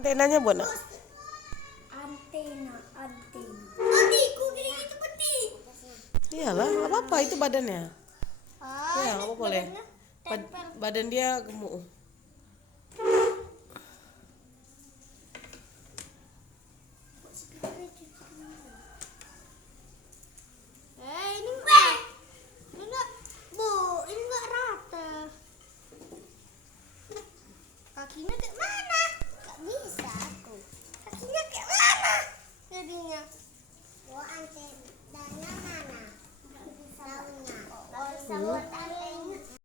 Antenanya buat nak? Antena. Iyalah, nggak apa-apa itu badannya. Ya, Ini nggak boleh. badannya tempel. Badan dia gemuk. Ini enggak, Bu, ini enggak rata. Kakinya kayak